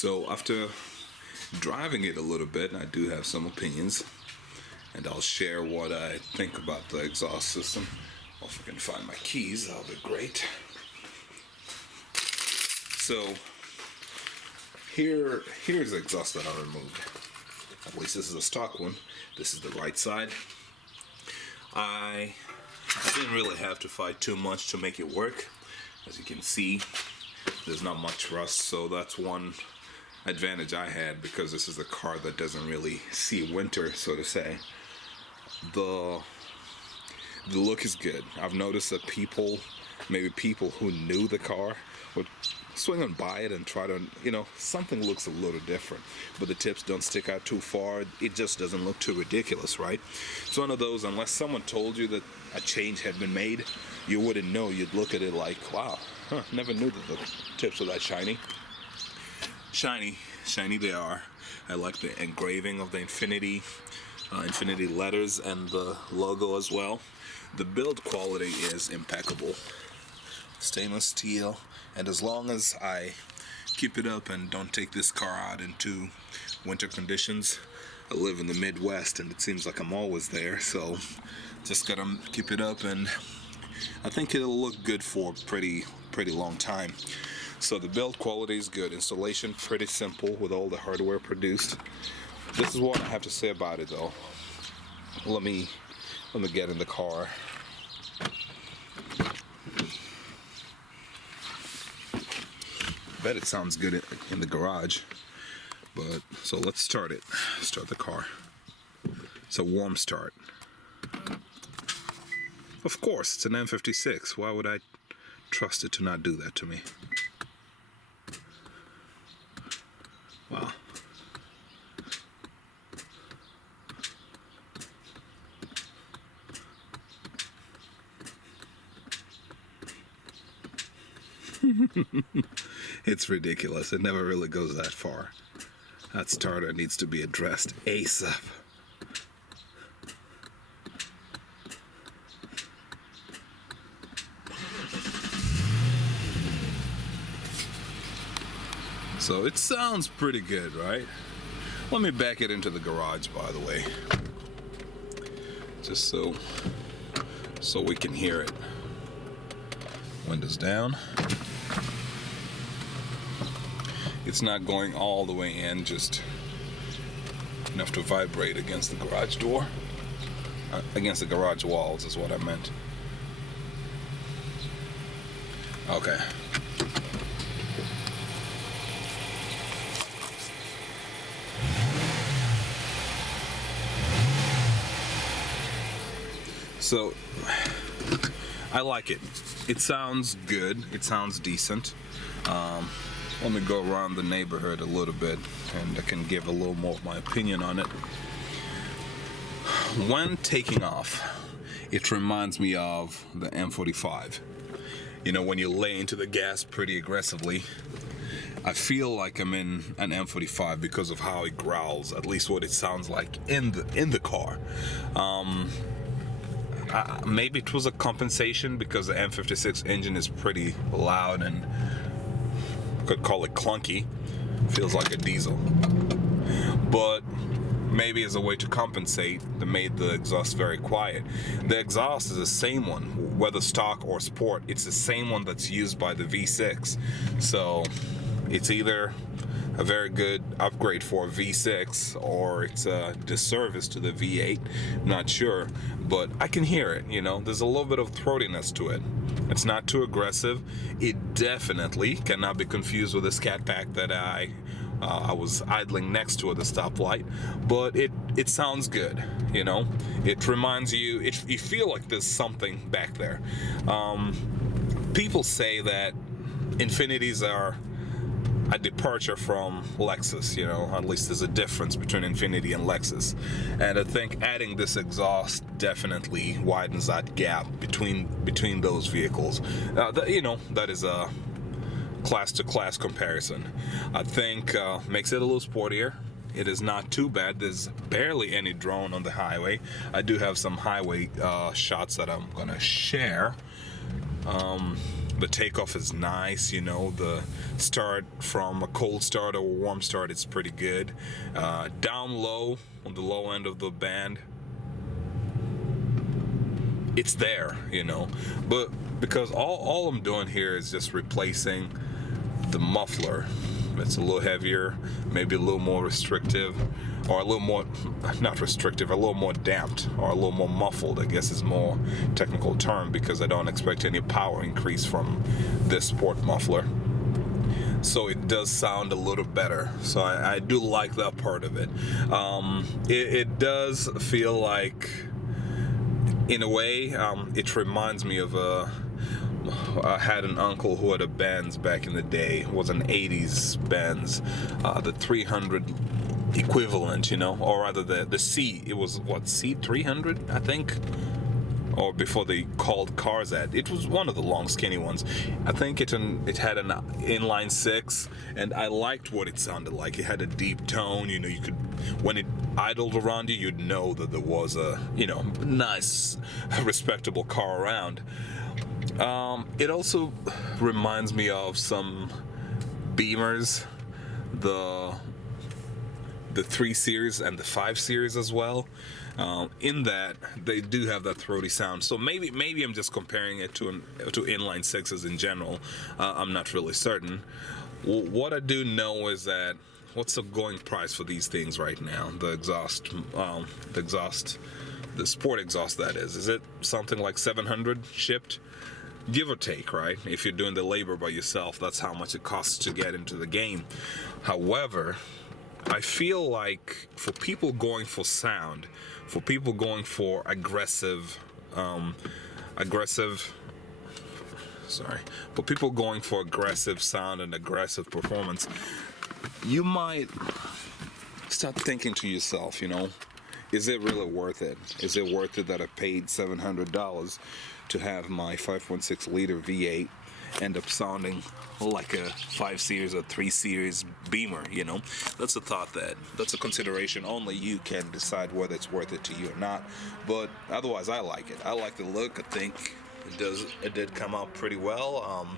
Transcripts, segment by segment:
So after driving it a little bit, I do have some opinions, and I'll share what I think about the exhaust system. Well, if I can find my keys, that'll be great. So here's the exhaust that I removed. At least this is a stock one. This is the right side. I didn't really have to fight too much to make it work. As you can see, there's not much rust, so that's one advantage I had, because this is a car that doesn't really see winter, so to say. The look is good. I've noticed that maybe people who knew the car would swing on by it and try to, something looks a little different, but the tips don't stick out too far. It just doesn't look too ridiculous, right? It's one of those, unless someone told you that a change had been made, you wouldn't know. You'd look at it like, wow, never knew that the tips were that shiny. Shiny they are. I like the engraving of the Infiniti letters and the logo as well. The build quality is impeccable. Stainless steel, and as long as I keep it up and don't take this car out into winter conditions, I live in the Midwest and it seems like I'm always there, so just gotta keep it up, and I think it'll look good for a pretty long time. So the build quality is good. Installation pretty simple with all the hardware produced. This is what I have to say about it though. Let me get in the car. I bet it sounds good in the garage, but so let's start it. Start the car. It's a warm start. Of course, it's an M56. Why would I trust it to not do that to me? Wow. It's ridiculous. It never really goes that far. That starter needs to be addressed ASAP. So it sounds pretty good, right? Let me back it into the garage, by the way, just so we can hear it. Windows down. It's not going all the way in, just enough to vibrate against the garage door. Against the garage walls is what I meant. Okay. So, I like it. It sounds good. It sounds decent. Let me go around the neighborhood a little bit and I can give a little more of my opinion on it. When taking off, it reminds me of the M45. When you lay into the gas pretty aggressively, I feel like I'm in an M45 because of how it growls, at least what it sounds like in the car. Maybe it was a compensation because the M56 engine is pretty loud and could call it clunky. Feels like a diesel. But maybe as a way to compensate, they made the exhaust very quiet. The exhaust is the same one, whether stock or sport. It's the same one that's used by the V6. So it's either a very good upgrade for a V6 or it's a disservice to the V8. Not sure, but I can hear it. There's a little bit of throatiness to it. It's not too aggressive. It definitely cannot be confused with the Scat Pack that I was idling next to at the stoplight, but it sounds good. It reminds you, you feel like there's something back there. People say that Infinitis are a departure from Lexus, at least there's a difference between Infiniti and Lexus, and I think adding this exhaust definitely widens that gap between those vehicles. That is a class-to-class comparison. I think makes it a little sportier. It is not too bad. There's barely any drone on the highway. I do have some highway shots that I'm gonna share. The takeoff is nice, you know, the start from a cold start or a warm start is pretty good. Down low, on the low end of the band, it's there, you know, but because all I'm doing here is just replacing the muffler. It's a little heavier, maybe a little more restrictive, or a little more, not restrictive, a little more damped, or a little more muffled, I guess is more technical term, because I don't expect any power increase from this sport muffler. So it does sound a little better. So I do like that part of it. It does feel like, in a way, it reminds me of I had an uncle who had a Benz back in the day. It was an 80s Benz, the 300 equivalent, you know, or rather the C. It was what, C300, I think, or before they called cars that. It was one of the long, skinny ones. I think it had an inline six, and I liked what it sounded like. It had a deep tone. You know, you could, when it idled around you, you'd know that there was a, you know, nice, respectable car around. It also reminds me of some Beamers, the 3 Series and the 5 Series as well. In that they do have that throaty sound. So maybe I'm just comparing it to inline sixes in general. I'm not really certain. What I do know is that, what's the going price for these things right now? The sport exhaust, that is. Is it something like 700 shipped? Give or take, right? If you're doing the labor by yourself, that's how much it costs to get into the game. However, I feel like for people going for sound, for people going for aggressive sound and aggressive performance, you might start thinking to yourself, you know, is it really worth it? Is it worth it that I paid $700 to have my 5.6 liter V8 end up sounding like a 5 Series or 3 Series Beamer, you know? That's a consideration. Only you can decide whether it's worth it to you or not. But otherwise, I like it. I like the look. I think it did come out pretty well.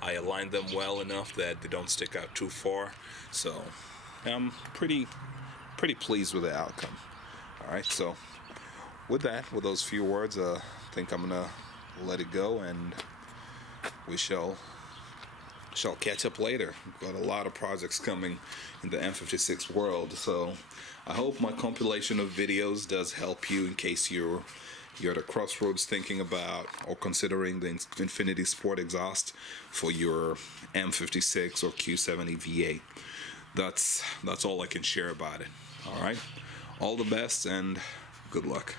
I aligned them well enough that they don't stick out too far. So I'm pretty pleased with the outcome. All right, so with those few words, I think I'm gonna let it go, and we shall catch up later. We've got a lot of projects coming in the M56 world, so I hope my compilation of videos does help you in case you're at a crossroads thinking about or considering the Infiniti Sport exhaust for your M56 or Q70 V8. That's all I can share about it. All right, all the best and good luck.